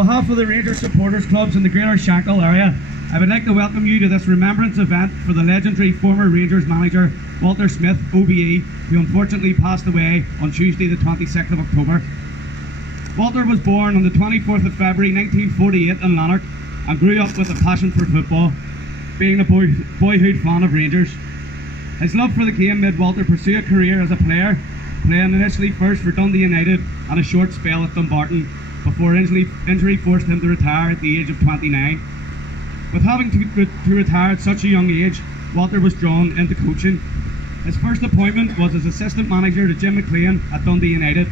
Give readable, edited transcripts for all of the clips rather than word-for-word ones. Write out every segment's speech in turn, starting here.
behalf of the Rangers supporters clubs in the Greater Shankill area, I would like to welcome you to this remembrance event for the legendary former Rangers manager Walter Smith, O.B.E, who unfortunately passed away on Tuesday the 26th of October. Walter was born on the 24th of February 1948 in Lanark and grew up with a passion for football, being a boyhood fan of Rangers. His love for the game made Walter pursue a career as a player, playing initially first for Dundee United and a short spell at Dumbarton, before injury forced him to retire at the age of 29. With having to retire at such a young age, Walter was drawn into coaching. His first appointment was as assistant manager to Jim McLean at Dundee United.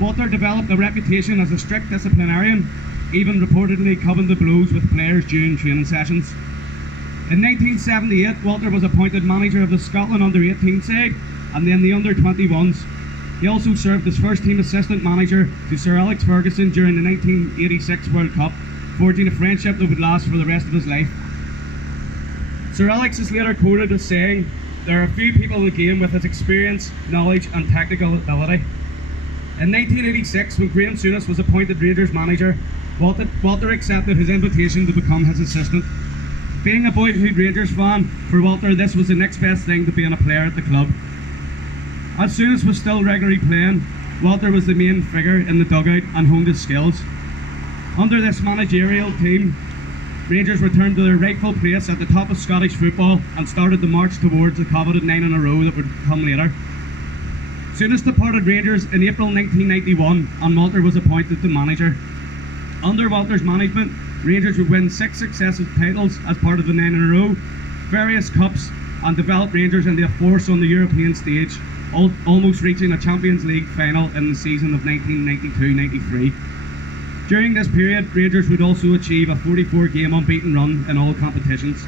Walter developed a reputation as a strict disciplinarian, even reportedly covering the blows with players during training sessions. In 1978, Walter was appointed manager of the Scotland under-18 side and then the under-21s. He also served as first-team assistant manager to Sir Alex Ferguson during the 1986 World Cup, forging a friendship that would last for the rest of his life. Sir Alex is later quoted as saying, "There are few people in the game with his experience, knowledge and tactical ability." In 1986, when Graham Souness was appointed Rangers manager, Walter accepted his invitation to become his assistant. Being a boyhood Rangers fan, for Walter this was the next best thing to being a player at the club. As Souness was still regularly playing, Walter was the main figure in the dugout and honed his skills. Under this managerial team, Rangers returned to their rightful place at the top of Scottish football and started the march towards the coveted 9 in a row that would come later. Souness departed Rangers in April 1991 and Walter was appointed the manager. Under Walter's management, Rangers would win 6 successive titles as part of the 9 in a row, various cups, and develop Rangers into a force on the European stage, almost reaching a Champions League final in the season of 1992-93. During this period, Rangers would also achieve a 44-game unbeaten run in all competitions.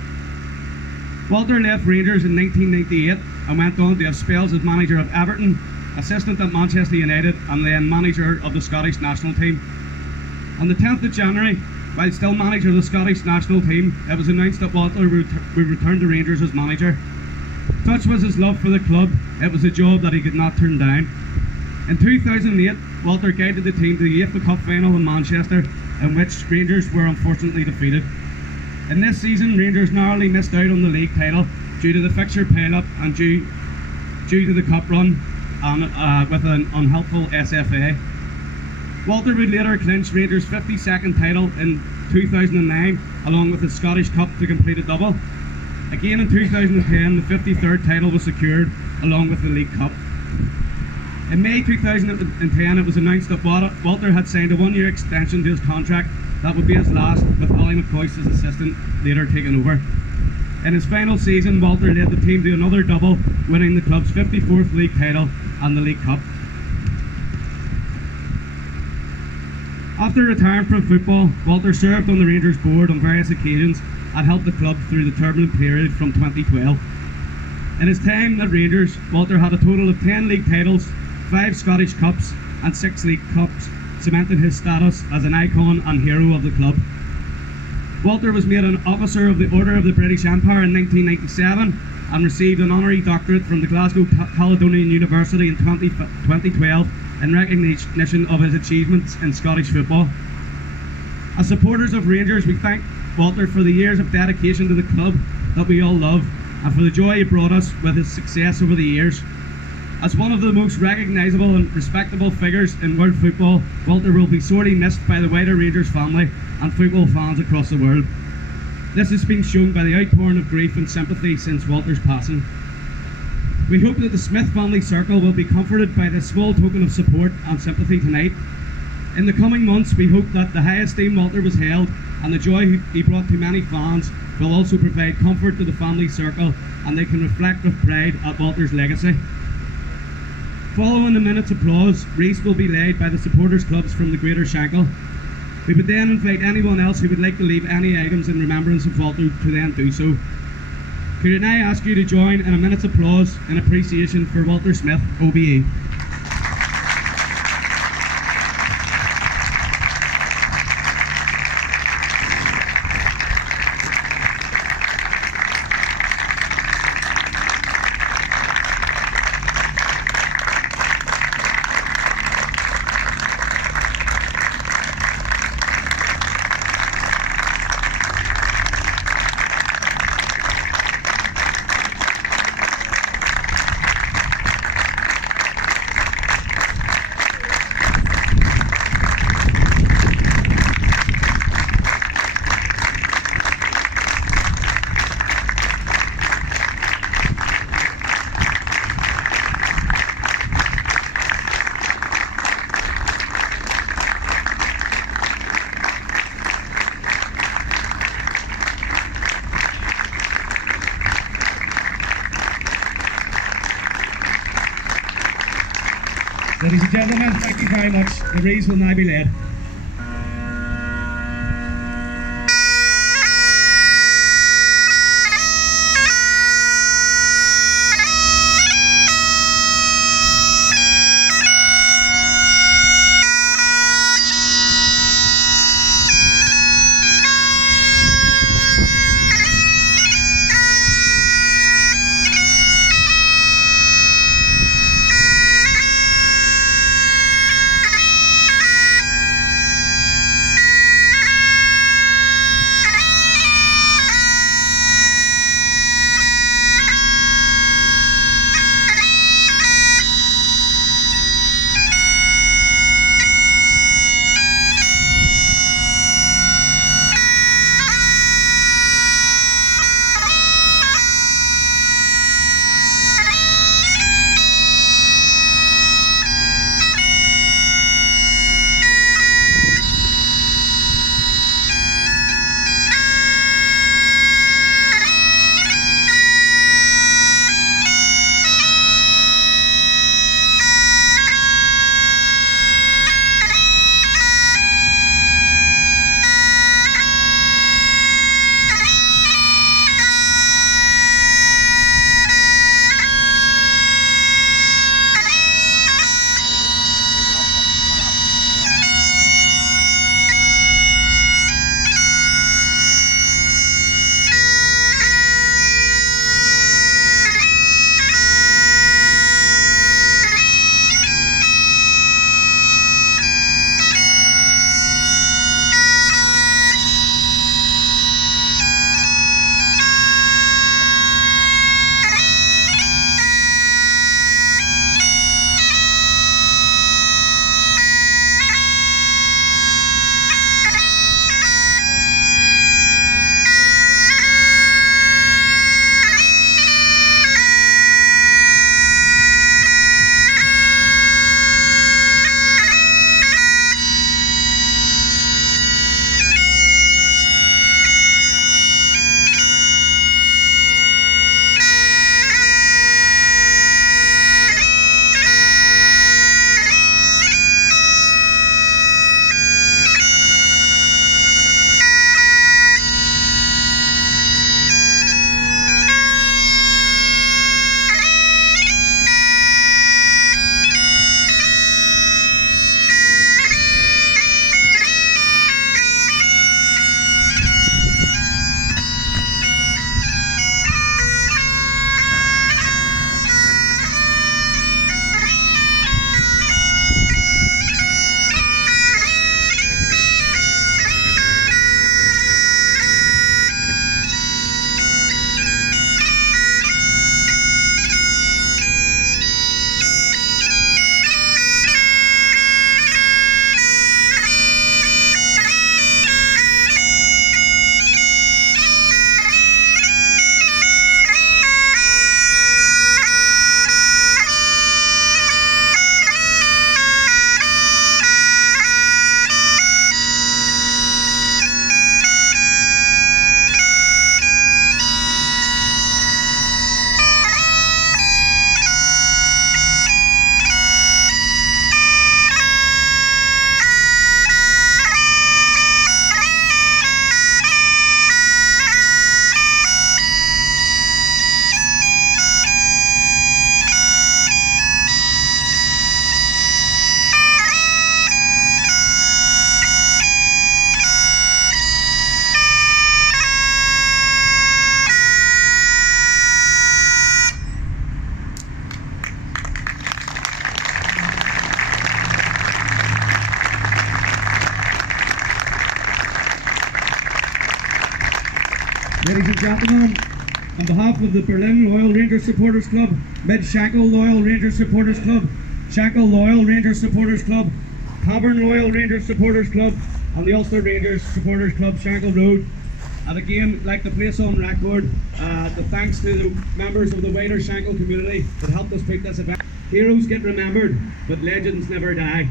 Walter left Rangers in 1998 and went on to have spells as manager of Everton, assistant at Manchester United and then manager of the Scottish national team. On the 10th of January, while still manager of the Scottish national team, it was announced that Walter would return to Rangers as manager. Such was his love for the club, it was a job that he could not turn down. In 2008, Walter guided the team to the UEFA Cup final in Manchester, in which Rangers were unfortunately defeated. In this season, Rangers narrowly missed out on the league title due to the fixture pile-up and due to the cup run and with an unhelpful SFA. Walter would later clinch Rangers' 52nd title in 2009, along with the Scottish Cup to complete a double. Again in 2010, the 53rd title was secured, along with the League Cup. In May 2010, it was announced that Walter had signed a 1-year extension to his contract that would be his last, with Ollie McCoist as assistant later taking over. In his final season, Walter led the team to another double, winning the club's 54th league title and the League Cup. After retiring from football, Walter served on the Rangers board on various occasions and helped the club through the turbulent period from 2012. In his time at Rangers, Walter had a total of 10 league titles, 5 Scottish Cups and 6 League Cups, cementing his status as an icon and hero of the club. Walter was made an Officer of the Order of the British Empire in 1997 and received an honorary doctorate from the Glasgow Caledonian University in 2012 in recognition of his achievements in Scottish football. As supporters of Rangers, we thank Walter for the years of dedication to the club that we all love and for the joy he brought us with his success over the years. As one of the most recognisable and respectable figures in world football, Walter will be sorely missed by the wider Rangers family and football fans across the world. This has been shown by the outpouring of grief and sympathy since Walter's passing. We hope that the Smith family circle will be comforted by this small token of support and sympathy tonight. In the coming months, we hope that the high esteem Walter was held and the joy he brought to many fans will also provide comfort to the family circle and they can reflect with pride at Walter's legacy. Following the minute's applause, wreaths will be laid by the supporters clubs from the Greater Shankill. We would then invite anyone else who would like to leave any items in remembrance of Walter to then do so. Could I now ask you to join in a minute's applause in appreciation for Walter Smith, O.B.E. Ladies and gentlemen, thank you very much. The rees will now be led. Ladies and gentlemen, on behalf of the Berlin Loyal Rangers Supporters Club, Mid-Shankill Loyal Rangers Supporters Club, Shankill Loyal Rangers Supporters Club, Tavern Loyal Rangers Supporters Club, and the Ulster Rangers Supporters Club, Shankill Road. And again, like to place on record, the thanks to the members of the wider Shankill community that helped us make this event. Heroes get remembered, but legends never die.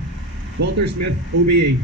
Walter Smith, O.B.E.